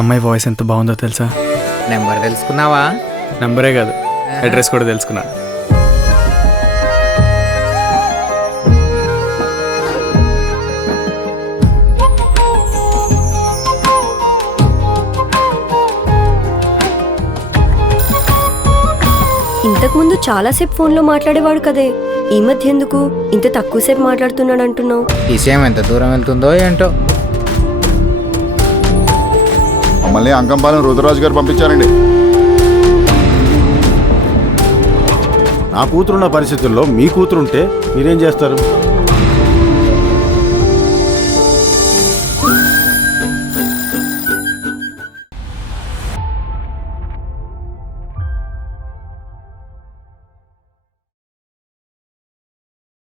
అమ్మాయి వాయిస్ ఎంత బాగుందో తెలుసా? నెంబర్ తెలుసుకున్నావా? నంబరే కాదు, అడ్రస్ కూడా తెలుసుకున్నా. ఇంతకుముందు చాలాసేపు ఫోన్లో మాట్లాడేవాడు కదే, ఈ మధ్య ఎందుకు ఇంత తక్కువసేపు మాట్లాడుతున్నాడు అంటున్నావు? విషయం ఎంత దూరం వెళ్తుందో ఏంటో. మమ్మల్ని అంకంపాలెం రుద్రరాజు గారు పంపించారండి. నా కూతురున్న పరిస్థితుల్లో మీ కూతురుంటే మీరేం చేస్తారు?